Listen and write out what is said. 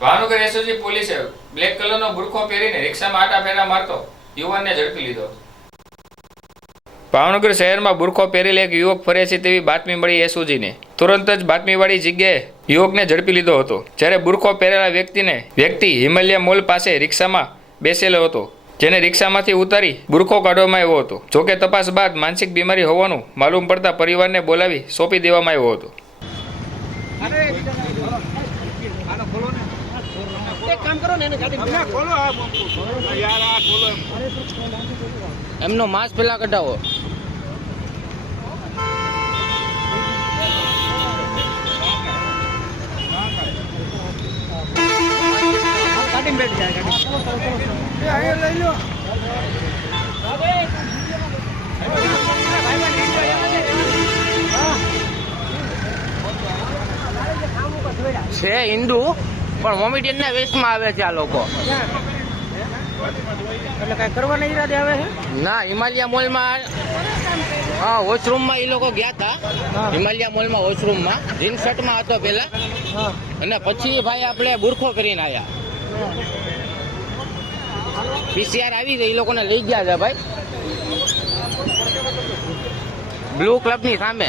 Bhavnagar SOG પોલીસે black કલરનો બુરખો પહેરીને રિક્ષામાં આટા ફેરા મારતો યુવાનને ઝડપી લીધો। ભાવનગર શહેરમાં બુરખો પહેરેલ એક યુવક ફરે છે તેવી બાતમી મળી એસઓજીને। તુરંત જ બાતમીવાળી જગ્યાએ યુવકને ઝડપી લીધો હતો। જ્યારે બુરખો પહેરેલા વ્યક્તિ હિમાલય મોલ પાસે રિક્ષામાં બેસેલો હતો, જેને રિક્ષામાંથી ઉતારી બુરખો કાઢવામાં આવ્યો હતો। જોકે તપાસ બાદ માનસિક બીમારી હોવાનું માલુમ પડતા પરિવારને બોલાવી સોંપી દેવામાં આવ્યો હતો। એમનો માસ્ક પેલા કઢાવો। છે હિન્દુ પણ મોમેડિયન ના વેશમાં આવે છે આ લોકો। એટલે કઈ કરવાના ઈરાદે આવે છે? ના, હિમાલય મોલમાં વોશરૂમમાં એ લોકો ગયા હતા। હિમાલય મોલમાં વોશરૂમમાં જીન્સ શર્ટમાં હતો પેલા, અને પછી ભાઈ આપણે બુરખો કરીને આવ્યા। પીસીઆર આવી ગઈ, એ લોકોને લઈ ગયા છે ભાઈ બ્લુ ક્લબની સામે।